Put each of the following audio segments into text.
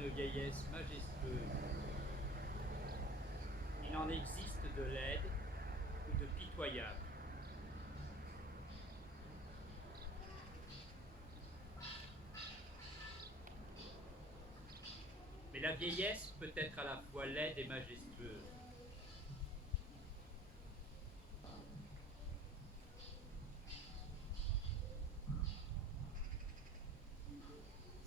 une vieillesse majestueuse. Il en existe de laide ou de pitoyable. Mais la vieillesse peut être à la fois laide et majestueuse.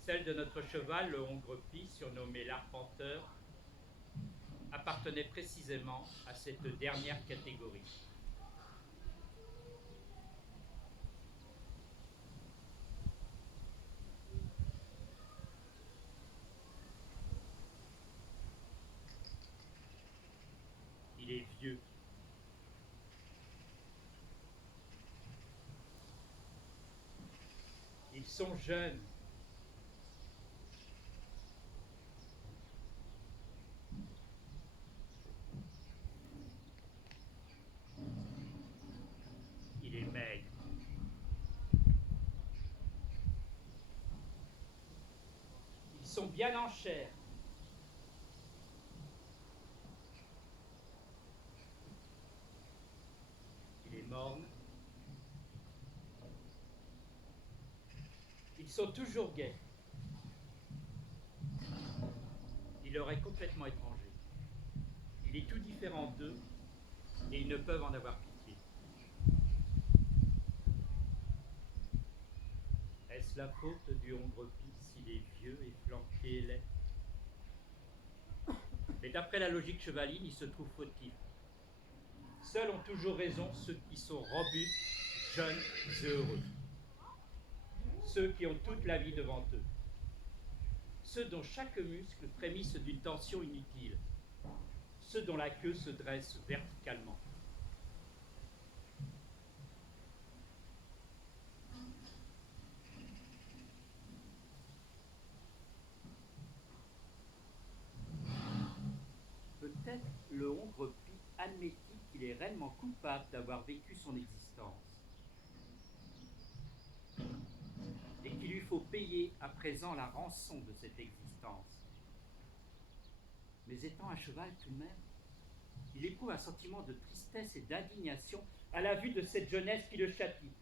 Celle de notre cheval, le hongre pie, surnommé l'arpenteur, appartenait précisément à cette dernière catégorie. Il est vieux. Ils sont jeunes. Il est maigre. Ils sont bien en chair. Il est morne. Ils sont toujours gais. Il leur est complètement étranger. Il est tout différent d'eux et ils ne peuvent en avoir pitié. Est-ce la faute du hongre pie s'il est vieux et flanqué et laid? Mais d'après la logique chevaline, il se trouve fautif. Seuls ont toujours raison ceux qui sont robustes, jeunes et heureux. Ceux qui ont toute la vie devant eux. Ceux dont chaque muscle frémisse d'une tension inutile. Ceux dont la queue se dresse verticalement. Peut-être le hongre pie admet-il qu'il est réellement coupable d'avoir vécu son existence et qu'il lui faut payer à présent la rançon de cette existence. Mais étant un cheval tout de même, il éprouve un sentiment de tristesse et d'indignation à la vue de cette jeunesse qui le châtie.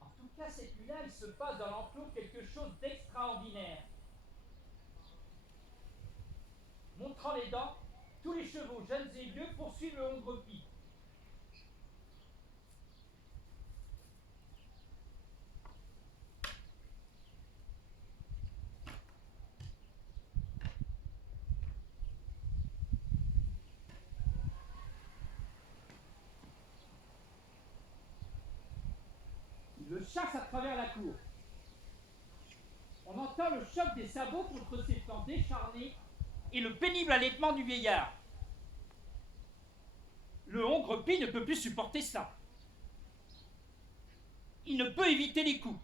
En tout cas, cette nuit-là, il se passe dans l'enclos quelque chose d'extraordinaire. Montrant les dents, tous les chevaux, jeunes et vieux, poursuivent le hongre pie. Il le chasse à travers la cour. On entend le choc des sabots contre ses flancs décharnés et le pénible halètement du vieillard. Le hongre pie ne peut plus supporter ça. Il ne peut éviter les coups.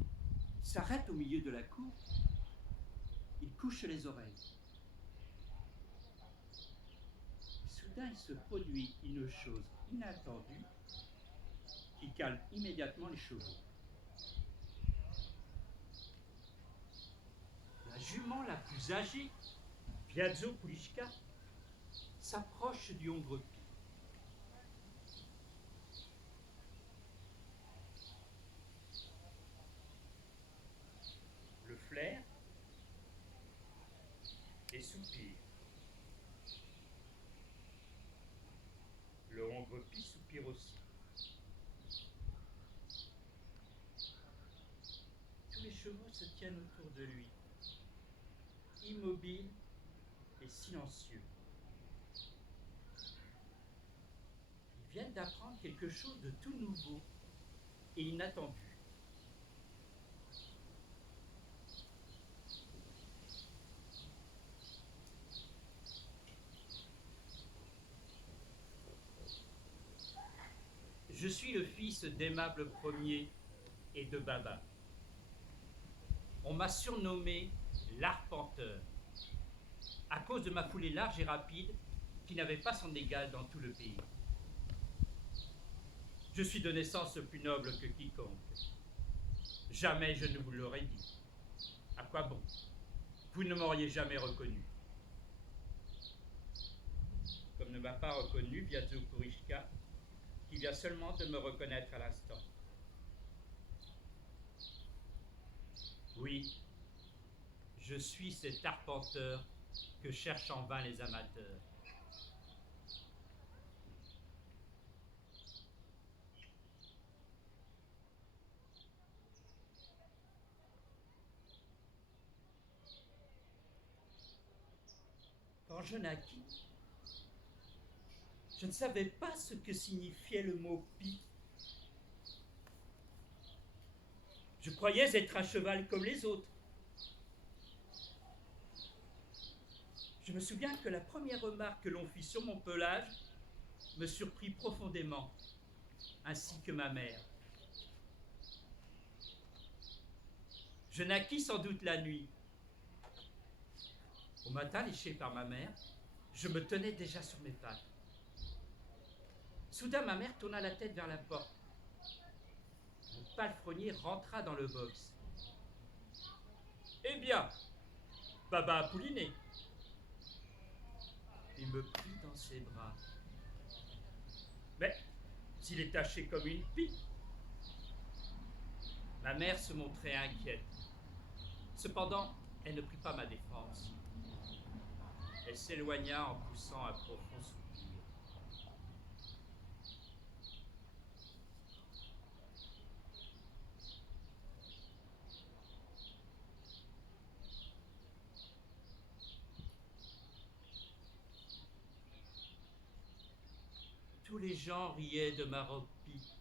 Il s'arrête au milieu de la cour. Il couche les oreilles. Soudain, il se produit une chose inattendue qui calme immédiatement les chevaux. La jument la plus âgée, Viadzo Pulichka, s'approche du hongre pie. Le flaire et soupire. Le hongre pie soupire aussi. Tous les chevaux se tiennent autour de lui, immobiles et silencieux. Ils viennent d'apprendre quelque chose de tout nouveau et inattendu. Je suis le fils d'Aimable Ier et de Baba. On m'a surnommé l'arpenteur, à cause de ma foulée large et rapide qui n'avait pas son égal dans tout le pays. Je suis de naissance plus noble que quiconque. Jamais je ne vous l'aurais dit. À quoi bon? Vous ne m'auriez jamais reconnu. Comme ne m'a pas reconnu Viazokurishka, qui vient seulement de me reconnaître à l'instant. Oui, je suis cet arpenteur que cherchent en vain les amateurs. Quand je naquis, je ne savais pas ce que signifiait le mot pie. Je croyais être un cheval comme les autres. Je me souviens que la première remarque que l'on fit sur mon pelage me surprit profondément, ainsi que ma mère. Je naquis sans doute la nuit. Au matin, léché par ma mère, je me tenais déjà sur mes pattes. Soudain, ma mère tourna la tête vers la porte. Le palefrenier rentra dans le box. « Eh bien, Baba Apouliné !» Il me prit dans ses bras. Mais s'il est taché comme une pie. Ma mère se montrait inquiète. Cependant, elle ne prit pas ma défense. Elle s'éloigna en poussant un profond soupir. Tous les gens riaient de ma robe pie.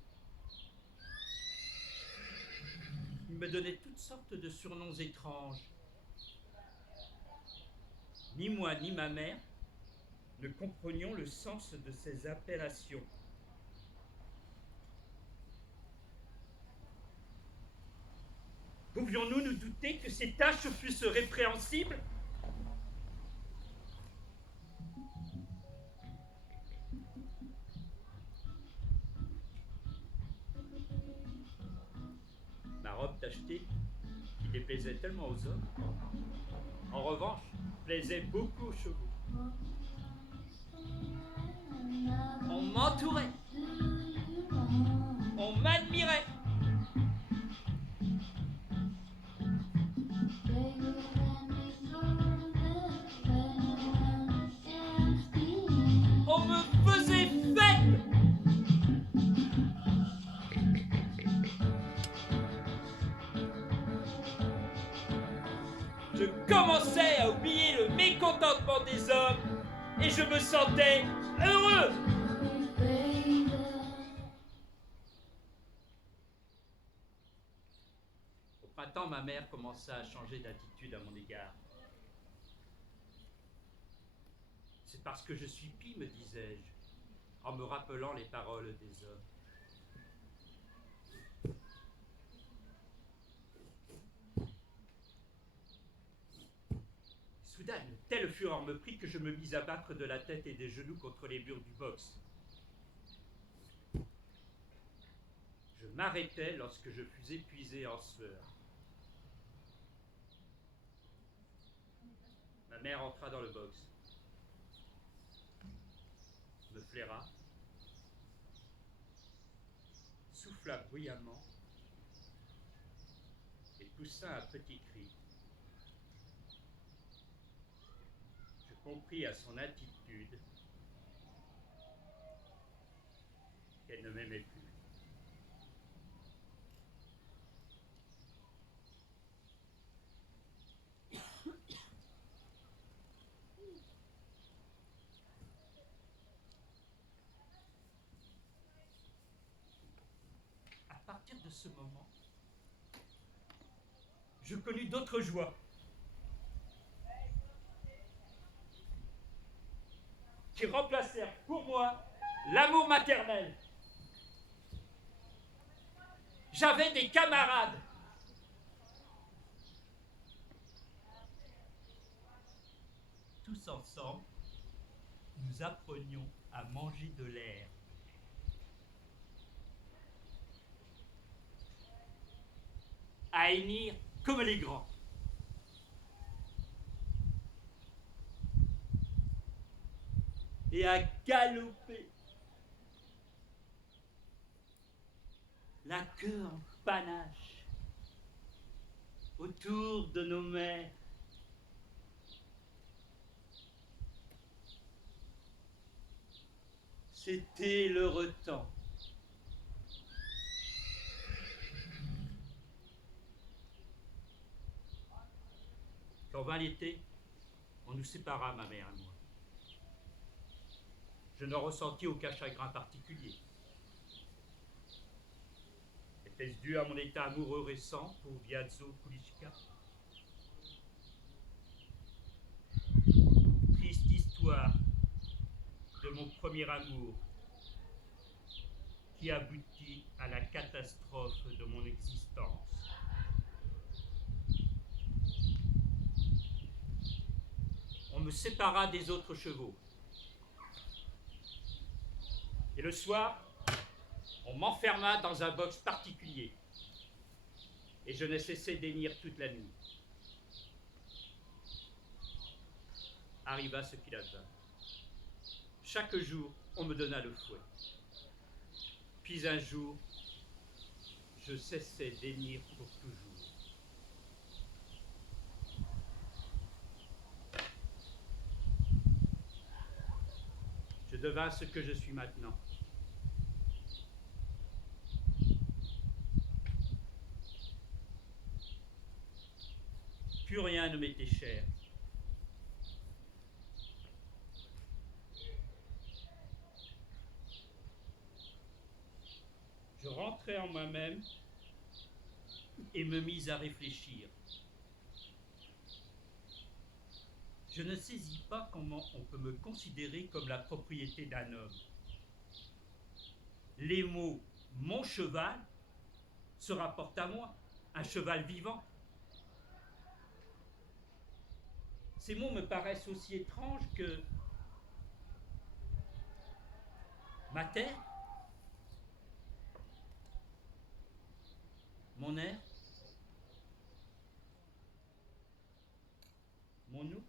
Ils me donnaient toutes sortes de surnoms étranges. Ni moi ni ma mère ne comprenions le sens de ces appellations. Pouvions-nous nous douter que ces tâches fussent répréhensibles? Ma robe tachetée, qui déplaisait tellement aux hommes, en revanche, plaisait beaucoup aux chevaux. On m'entourait, on m'admirait. On me faisait fête. Je commençais à oublier le mécontentement des hommes et je me sentais heureux. Au printemps, ma mère commença à changer d'attitude à mon égard. C'est parce que je suis pie, me disais-je, en me rappelant les paroles des hommes. Soudain, une telle fureur me prit que je me mis à battre de la tête et des genoux contre les murs du box. Je m'arrêtais lorsque je fus épuisé en sueur. Ma mère entra dans le box, me flaira, souffla bruyamment et poussa un petit cri. Je compris à son attitude qu'elle ne m'aimait plus. À partir de ce moment, je connus d'autres joies. Qui remplacèrent pour moi l'amour maternel. J'avais des camarades. tous ensemble, nous apprenions à manger de l'herbe. À hennir comme les grands. Et à galoper, la queue en panache, autour de nos mères. C'était l'heureux temps. Quand vint l'été, on nous sépara, ma mère et moi. Je ne ressentis aucun chagrin particulier. Était-ce dû à mon état amoureux récent pour Viazzo Kulichka? Triste histoire de mon premier amour qui aboutit à la catastrophe de mon existence. On me sépara des autres chevaux. Et le soir, on m'enferma dans un box particulier. Et je ne cessais d'hennir toute la nuit. Arriva ce qu'il advint. Chaque jour, on me donna le fouet. Puis un jour, je cessai d'hennir pour toujours. Je devins ce que je suis maintenant. Plus rien ne m'était cher. Je rentrai en moi-même et me mis à réfléchir. Je ne saisis pas comment on peut me considérer comme la propriété d'un homme. Les mots « mon cheval » se rapportent à moi, un cheval vivant. Ces mots me paraissent aussi étranges que ma terre, mon air, mon nous.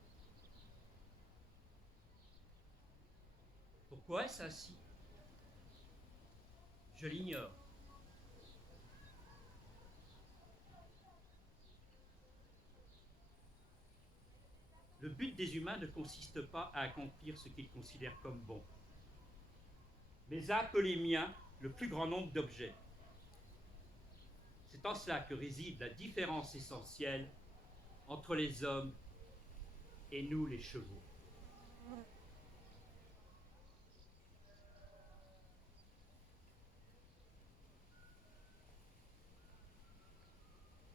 Pourquoi est-ce ainsi? Je l'ignore. Le but des humains ne consiste pas à accomplir ce qu'ils considèrent comme bon, mais à appeler mien le plus grand nombre d'objets. C'est en cela que réside la différence essentielle entre les hommes et nous les chevaux.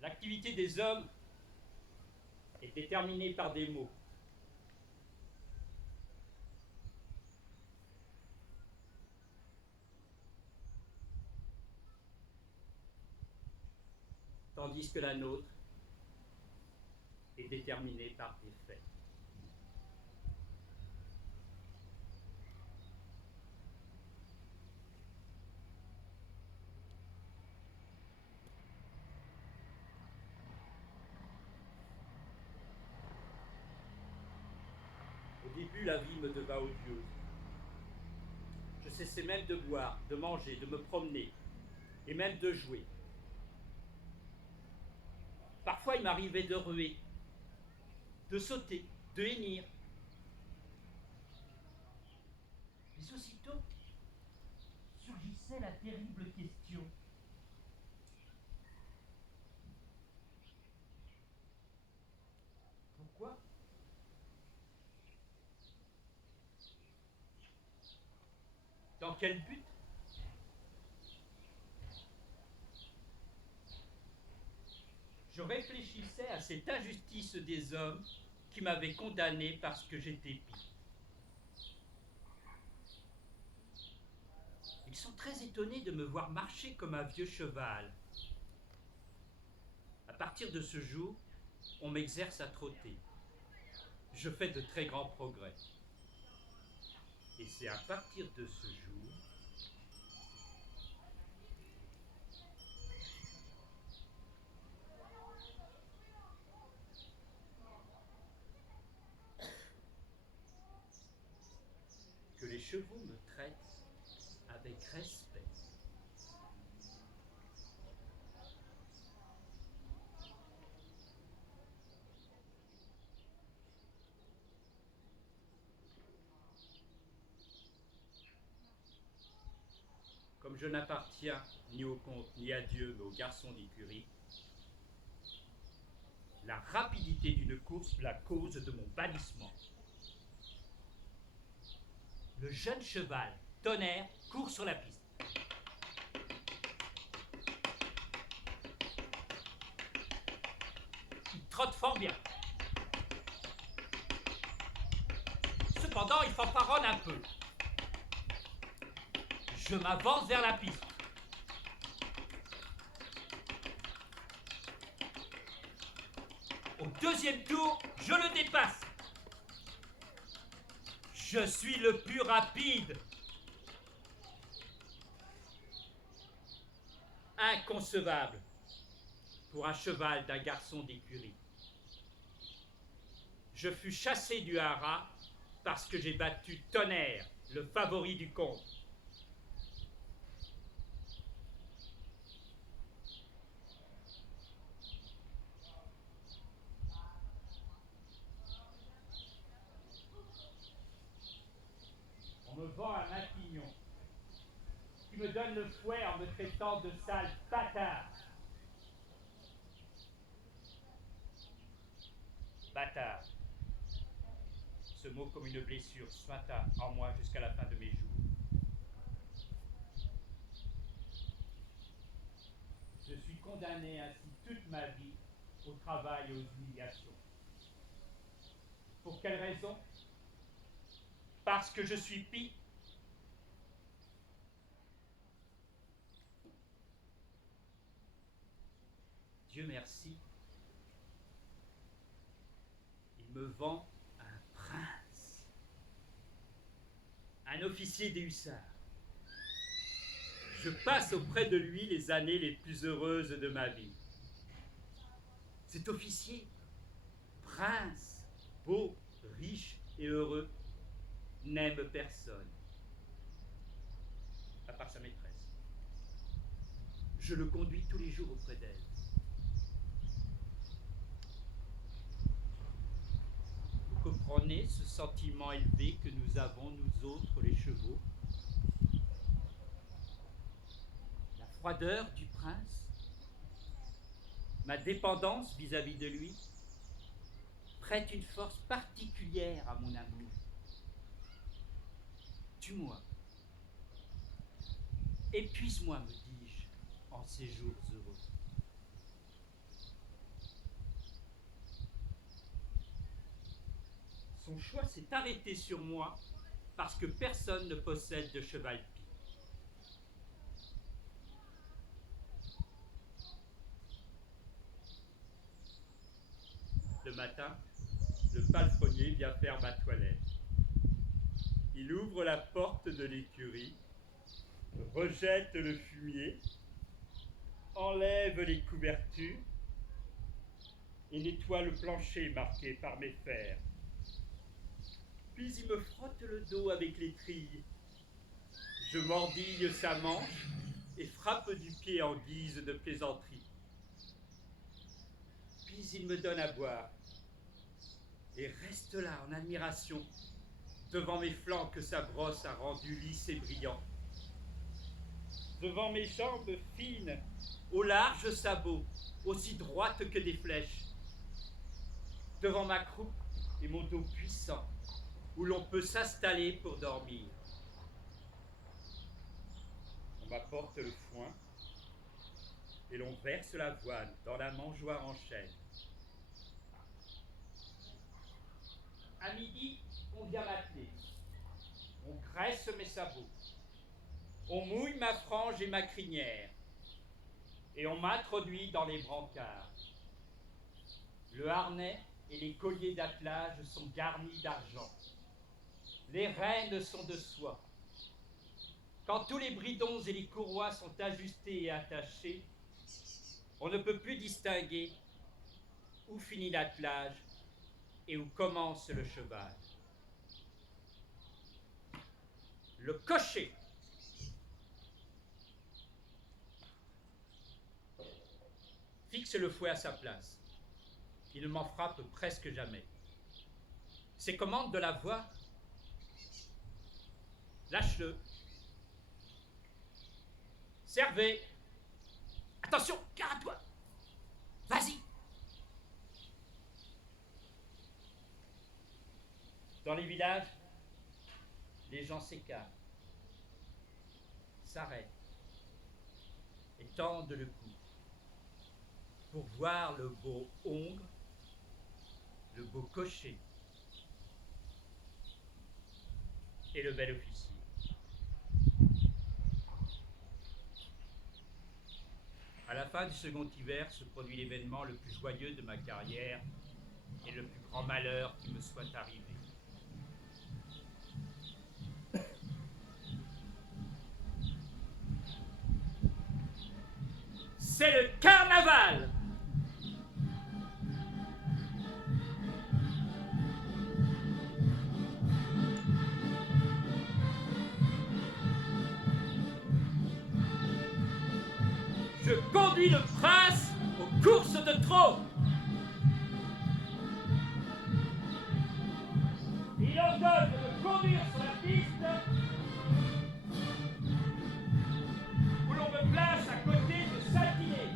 L'activité des hommes est déterminée par des mots. Tandis que la nôtre est déterminée par des faits. Au début, la vie me devint odieuse. Je cessais même de boire, de manger, de me promener, et même de jouer. Parfois, il m'arrivait de ruer, de sauter, de hennir. Mais aussitôt, surgissait la terrible question. Pourquoi? Dans quel but? Je réfléchissais à cette injustice des hommes qui m'avaient condamné parce que j'étais pie. Ils sont très étonnés de me voir marcher comme un vieux cheval. À partir de ce jour, on m'exerce à trotter. je fais de très grands progrès. Et c'est à partir de ce jour que les chevaux me traitent avec respect. Comme je n'appartiens ni au comte ni à Dieu, mais au garçon d'écurie, la rapidité d'une course fut la cause de mon bannissement. Le jeune cheval, Tonnerre, court sur la piste. Il trotte fort bien. Cependant, il fanfaronne un peu. Je m'avance vers la piste. Au deuxième tour, je le dépasse. Je suis le plus rapide. Inconcevable pour un cheval d'un garçon d'écurie. Je fus chassé du haras parce que j'ai battu Tonnerre, le favori du comte. On me vend un Matignon qui me donne le fouet en me traitant de sale bâtard. Bâtard. Ce mot comme une blessure suinta en moi jusqu'à la fin de mes jours. Je suis condamné ainsi toute ma vie au travail et aux humiliations. Pour quelle raison? Parce que je suis pie. Dieu merci, il me vend un prince, un officier des hussards. Je passe auprès de lui les années les plus heureuses de ma vie. Cet officier, prince, beau, riche et heureux, n'aime personne, à part sa maîtresse. Je le conduis tous les jours auprès d'elle. Vous comprenez ce sentiment élevé que nous avons, nous autres, les chevaux? La froideur du prince, ma dépendance vis-à-vis de lui, prête une force particulière à mon amour. Tue-moi, épuise-moi, me dis-je, en ces jours heureux. Son choix s'est arrêté sur moi parce que personne ne possède de cheval pie. Le matin, le palefrenier vient faire ma toilette. Il ouvre la porte de l'écurie, rejette le fumier, enlève les couvertures et nettoie le plancher marqué par mes fers. Puis il me frotte le dos avec l'étrille. Je mordille sa manche et frappe du pied en guise de plaisanterie. Puis il me donne à boire et reste là en admiration devant mes flancs que sa brosse a rendus lisses et brillants, devant mes jambes fines, aux larges sabots, aussi droites que des flèches, devant ma croupe et mon dos puissant, où l'on peut s'installer pour dormir. On m'apporte le foin et l'on verse l'avoine dans la mangeoire en chêne. À midi, on vient m'atteler. On graisse mes sabots. On mouille ma frange et ma crinière. Et on m'introduit dans les brancards. Le harnais et les colliers d'attelage sont garnis d'argent. Les rênes sont de soie. Quand tous les bridons et les courroies sont ajustés et attachés, on ne peut plus distinguer où finit l'attelage et où commence le cheval. Le cocher fixe le fouet à sa place. Il ne m'en frappe presque jamais. Ses commandes de la voix, lâche-le. Servez. Attention, gare à toi. Vas-y. Dans les villages, les gens s'écartent, s'arrêtent et tendent le cou pour voir le beau hongre, le beau cocher et le bel officier. À la fin du second hiver se produit l'événement le plus joyeux de ma carrière et le plus grand malheur qui me soit arrivé. C'est le carnaval! Je conduis le prince aux courses de trot. Il ordonne de me conduire sur la piste où l'on me place à côté de Saltinet.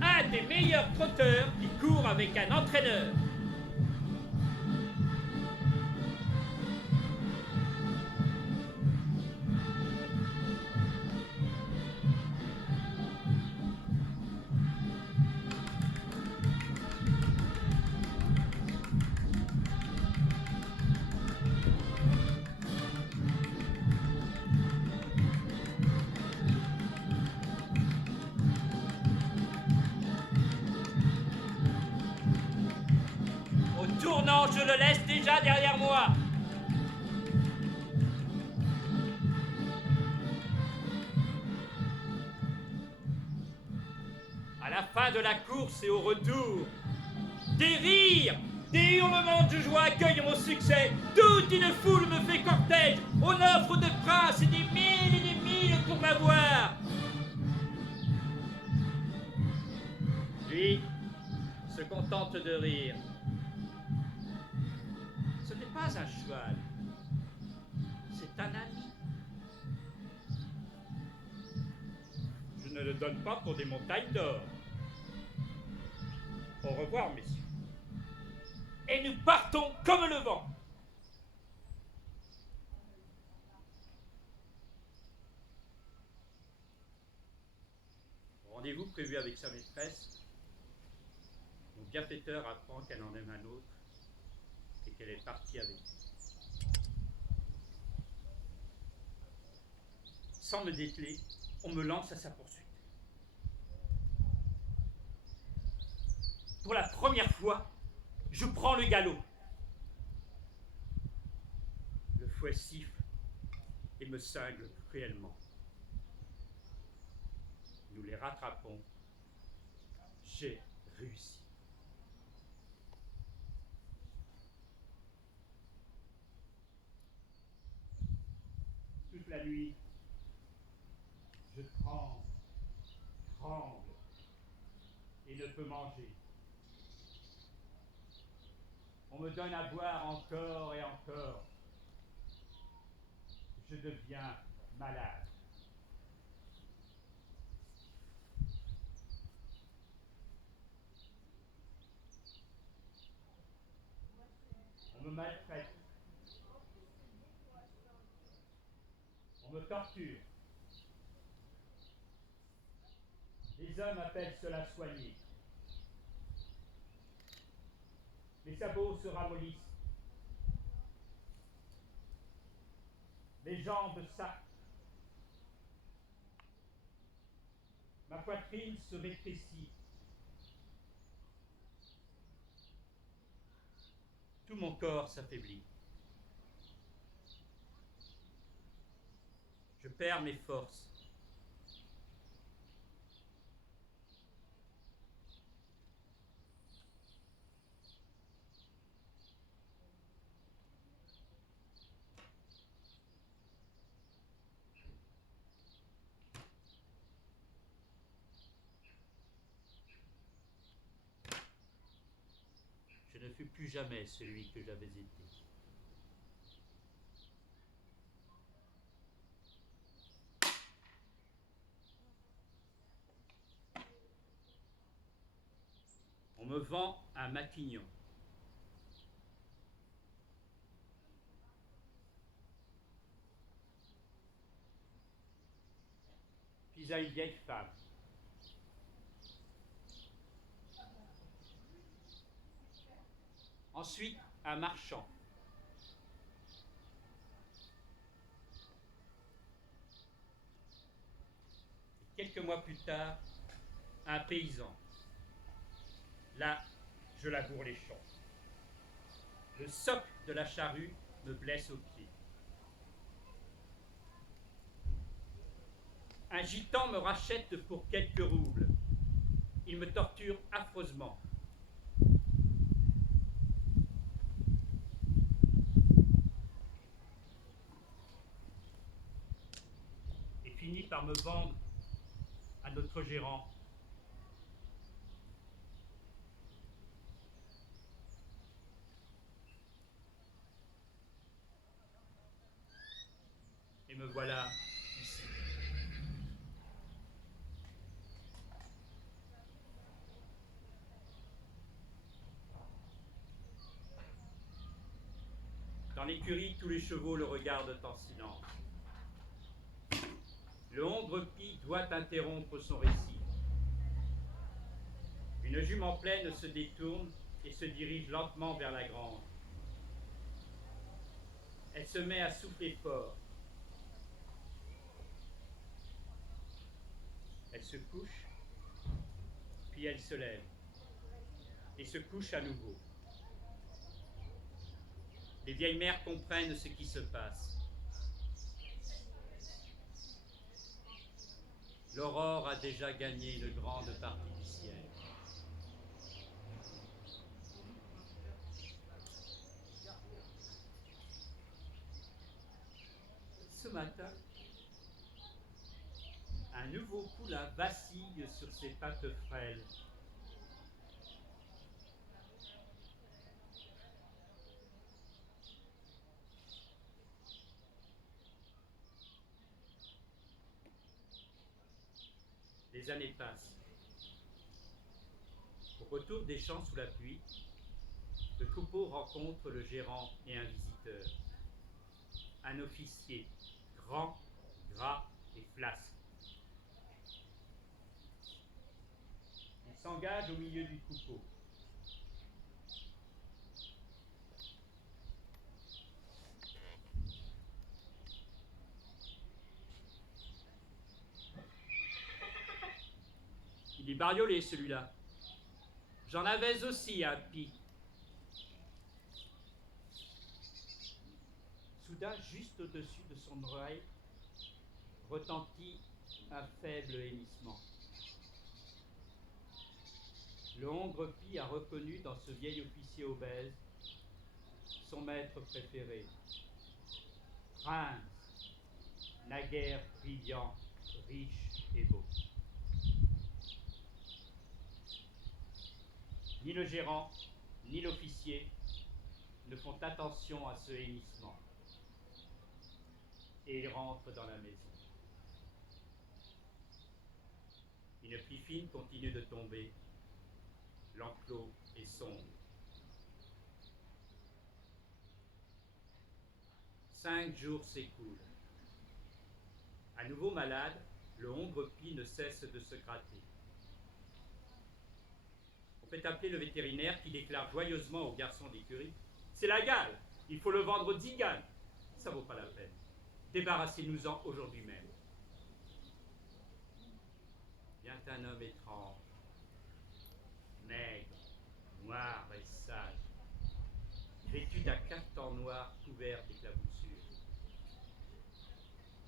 Un des meilleurs trotteurs qui court avec un entraîneur. Tournant, je le laisse déjà derrière moi. À la fin de la course et au retour, des rires, des hurlements de joie accueillent mon succès. Toute une foule me fait cortège. On offre de princes et des milles pour m'avoir. Lui se contente de rire. Ce n'est pas un cheval, c'est un ami. Je ne le donne pas pour des montagnes d'or. Au revoir, messieurs. Et nous partons comme le vent. Au rendez-vous prévu avec sa maîtresse, mon bienfaiteur apprend qu'elle en aime un autre et qu'elle est partie avec lui. Sans me dételer, on me lance à sa poursuite. Pour la première fois, je prends le galop. Le fouet siffle et me cingle cruellement. Nous les rattrapons. J'ai réussi. Toute la nuit, je tremble et ne peux manger. On me donne à boire encore et encore. Je deviens malade. On me maltraite. On me torture. Les hommes appellent cela soigner. Les sabots se ramollissent. Les jambes sacrent. Ma poitrine se rétrécit. Tout mon corps s'affaiblit. Je perds mes forces. Je ne fus plus jamais celui que j'avais été. On me vend un Matignon. Puis à une vieille femme. Ensuite, un marchand. Et quelques mois plus tard, un paysan. Là, je laboure les champs. Le soc de la charrue me blesse aux pieds. Un gitan me rachète pour quelques roubles. Il me torture affreusement. Et finit par me vendre à notre gérant. Et me voilà ici. Dans l'écurie, tous les chevaux le regardent en silence. Le Hongre-Py doit interrompre son récit. Une jument pleine se détourne et se dirige lentement vers la grange. Elle se met à souffler fort. Elle se couche, puis elle se lève et se couche à nouveau. Les vieilles mères comprennent ce qui se passe. L'aurore a déjà gagné une grande partie du ciel. Ce matin, un nouveau poulain vacille sur ses pattes frêles. Les années passent. Au retour des champs sous la pluie, le troupeau rencontre le gérant et un visiteur. Un officier, grand, gras et flasque. Il s'engage au milieu du troupeau. Il est bariolé, celui-là. J'en avais aussi un pis. Soudain, juste au-dessus de son oreille, retentit un faible hennissement. Le Hongre-Py a reconnu dans ce vieil officier obèse son maître préféré. Prince, naguère brillant, riche et beau. Ni le gérant, ni l'officier ne font attention à ce hennissement. Et ils rentrent dans la maison. Une pluie fine continue de tomber. L'enclos est sombre. 5 jours s'écoulent. À nouveau malade, le Hongre-Py ne cesse de se gratter. On fait appeler le vétérinaire qui déclare joyeusement au garçon d'écurie: c'est la gale, il faut le vendre 10 ganes. Ça vaut pas la peine. Débarrassez-nous-en aujourd'hui même. Vient un homme étrange, maigre, noir et sage, vêtu d'un cafetan noir couvert d'éclaboussures.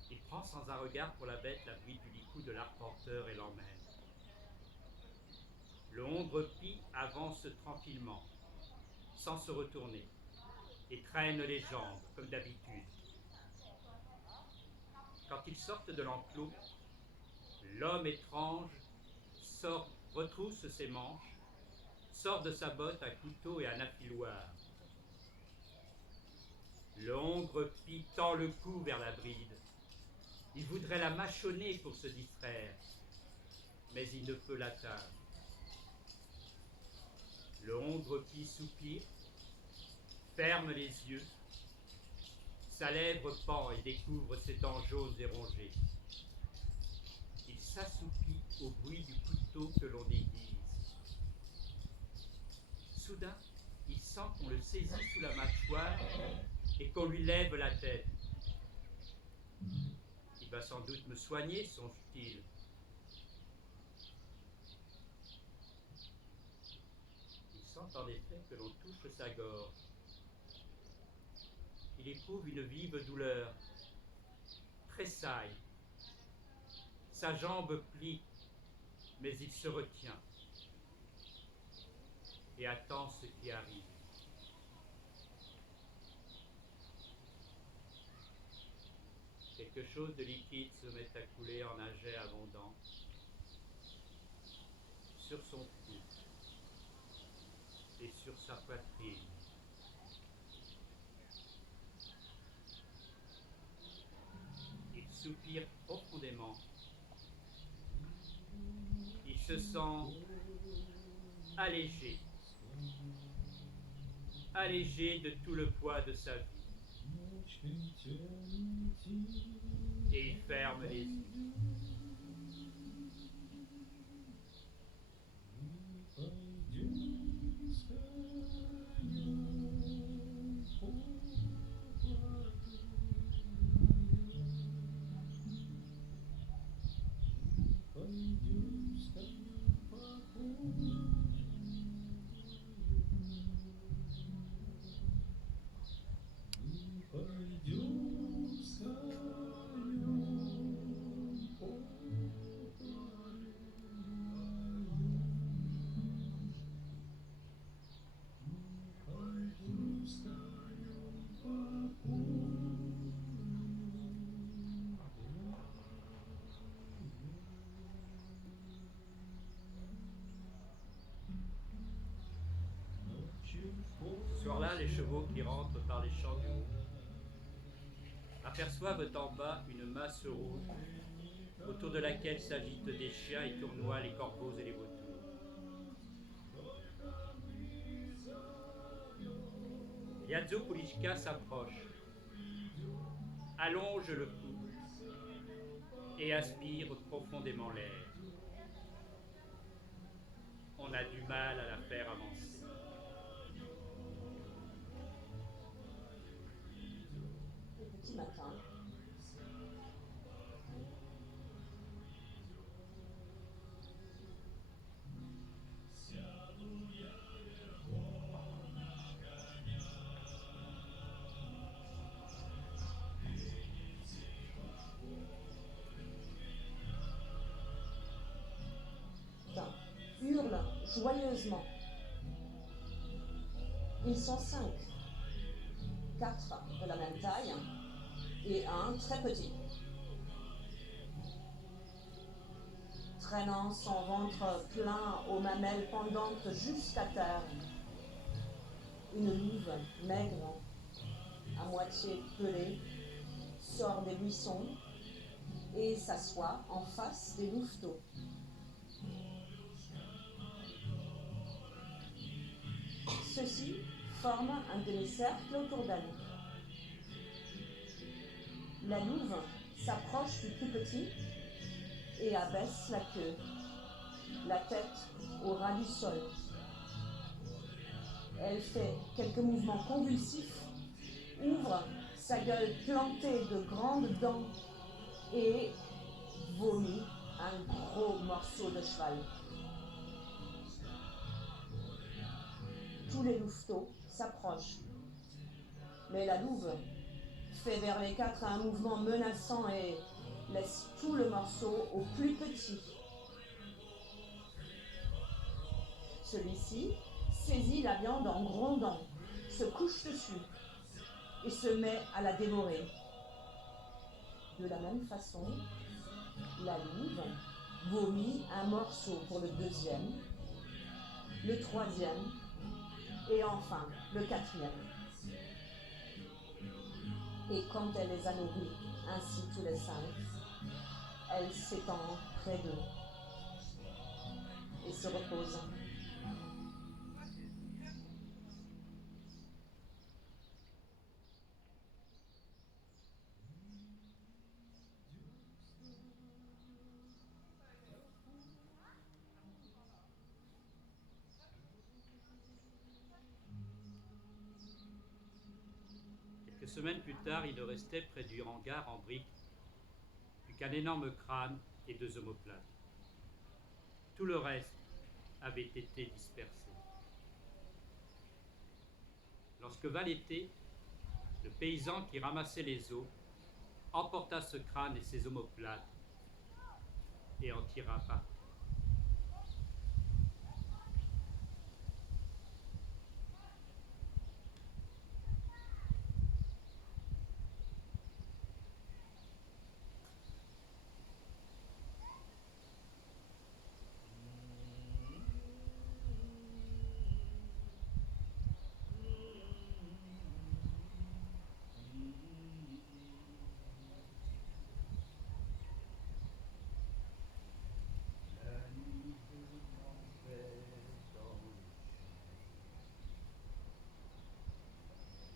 Il prend sans un regard pour la bête la bride du licou de l'arpenteur et l'emmène. Le hongre pie avance tranquillement, sans se retourner, et traîne les jambes, comme d'habitude. Quand ils sortent de l'enclos, l'homme étrange retrousse ses manches, sort de sa botte un couteau et un affiloir. Le hongre pie tend le cou vers la bride. Il voudrait la mâchonner pour se distraire, mais il ne peut l'atteindre. Le hongre pie soupire, ferme les yeux, sa lèvre pend et découvre ses dents jaunes et rongées. Il s'assoupit au bruit du couteau que l'on aiguise. Soudain, il sent qu'on le saisit sous la mâchoire et qu'on lui lève la tête. Il va sans doute me soigner, songe-t-il. Il sent en effet que l'on touche sa gorge. Il éprouve une vive douleur, tressaille. Sa jambe plie, mais il se retient et attend ce qui arrive. Quelque chose de liquide se met à couler en un jet abondant sur son cou et sur sa poitrine. Il soupire profondément. Il se sent allégé, allégé de tout le poids de sa vie. Et il ferme les yeux. Ce soir-là, les chevaux qui rentrent par les champs du haut aperçoivent en bas une masse rouge autour de laquelle s'agitent des chiens et tournoient les corbeaux et les vautours. Liadzo Poulichka s'approche, allonge le cou et aspire profondément l'air. On a du mal à la faire avancer. Petit matin. Hurle joyeusement. Ils sont 5. 4 de la même taille et un très petit. Traînant son ventre plein aux mamelles pendantes jusqu'à terre. Une louve maigre, à moitié pelée, sort des buissons et s'assoit en face des louveteaux. Ceux-ci forment un demi-cercle autour d'elle. La louve s'approche du plus petit et abaisse la queue, la tête au ras du sol. Elle fait quelques mouvements convulsifs, ouvre sa gueule plantée de grandes dents et vomit un gros morceau de cheval. Tous les louveteaux s'approchent. Mais la louve fait vers les quatre un mouvement menaçant et laisse tout le morceau au plus petit. Celui-ci saisit la viande en grondant, se couche dessus et se met à la dévorer. De la même façon, la louve vomit un morceau pour le deuxième, le troisième et enfin le quatrième. Et quand elle les a nourris, ainsi tous les 5, elle s'étend près d'eux et se repose. Quelques semaines plus tard, il ne restait près du hangar en briques plus qu'un énorme crâne et 2 omoplates. Tout le reste avait été dispersé. Lorsque vint l'été, le paysan qui ramassait les os emporta ce crâne et ses omoplates et en tira parti.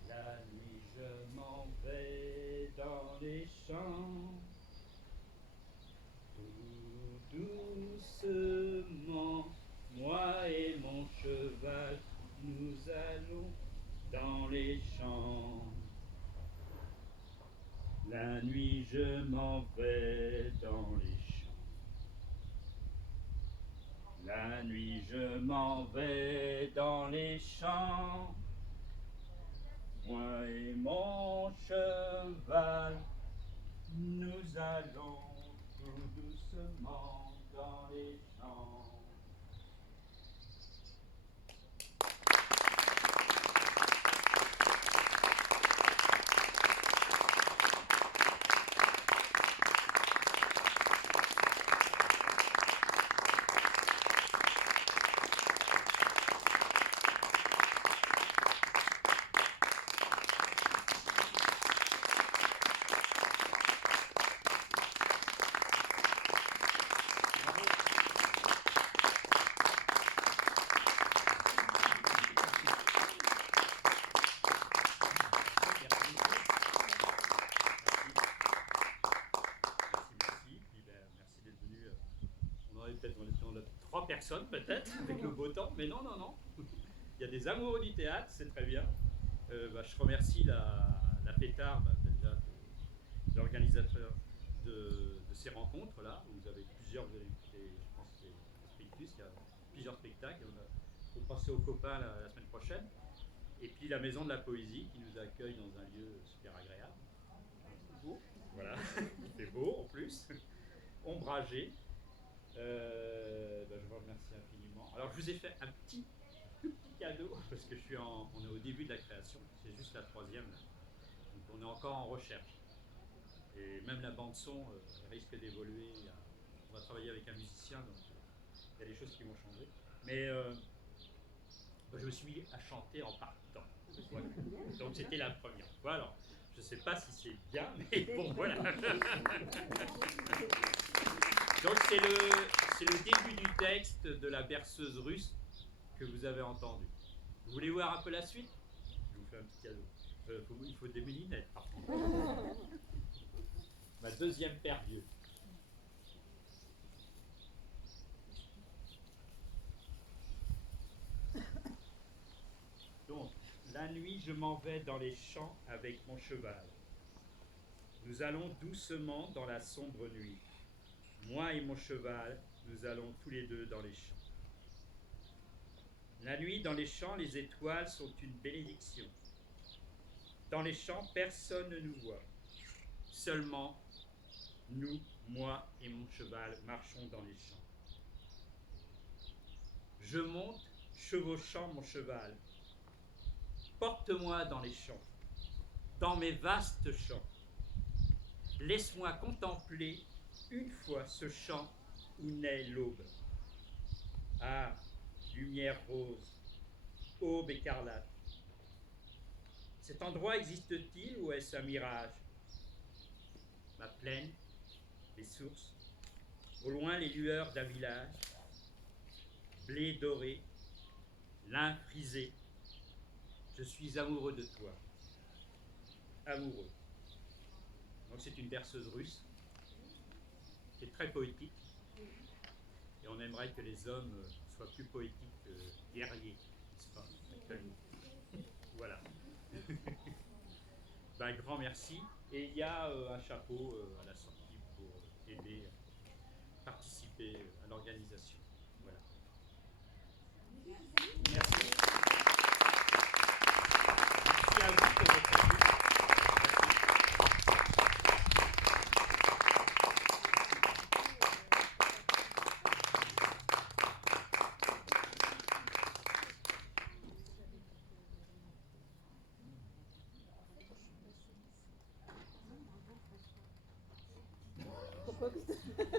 La nuit je m'en vais dans les champs, tout doucement, moi et mon cheval, nous allons dans les champs. La nuit je m'en vais dans les champs. La nuit je m'en vais dans les champs. Moi et mon cheval, nous allons tout doucement dans les champs. On a 3 personnes peut-être avec le beau temps, mais non. Il y a des amoureux du théâtre, c'est très bien. Je remercie la pétarde déjà de l'organisateur de ces rencontres là. Vous avez plusieurs, vous avez écouté, je pense que c'est Spiritus, il y a plusieurs spectacles. On va passer aux copains la semaine prochaine. Et puis la Maison de la Poésie qui nous accueille dans un lieu super agréable. Beau, voilà, il fait beau en plus, ombragé. Je vous remercie infiniment. Alors je vous ai fait un tout petit cadeau parce que on est au début de la création, c'est juste la 3e là. Donc on est encore en recherche. Et même la bande son risque d'évoluer. On va travailler avec un musicien, donc il y a des choses qui vont changer. Mais je me suis mis à chanter en partant. Voilà. Donc c'était la première fois. Alors je ne sais pas si c'est bien, mais bon voilà. Donc c'est le début du texte de la berceuse russe que vous avez entendu. Vous voulez voir un peu la suite? Je vous fais un petit cadeau. Il faut des moulinettes par contre. Ma 2e paire d'yeux. Donc, la nuit je m'en vais dans les champs avec mon cheval. Nous allons doucement dans la sombre nuit. Moi et mon cheval, nous allons tous les deux dans les champs. La nuit, dans les champs, les étoiles sont une bénédiction. Dans les champs, personne ne nous voit. Seulement, nous, moi et mon cheval, marchons dans les champs. Je monte, chevauchant mon cheval. Porte-moi dans les champs, dans mes vastes champs. Laisse-moi contempler une fois ce champ où naît l'aube. Ah, lumière rose, aube écarlate. Cet endroit existe-t-il ou est-ce un mirage? Ma plaine, les sources, au loin les lueurs d'un village, blé doré, lin frisé. Je suis amoureux de toi, amoureux. Donc c'est une berceuse russe qui est très poétique et on aimerait que les hommes soient plus poétiques que guerriers, n'est-ce pas, actuellement. Voilà. Ben, grand merci. Et il y a un chapeau à la sortie pour aider, participer à l'organisation. Voilà. Merci. Merci à vous pour votre écoute. Pourquoi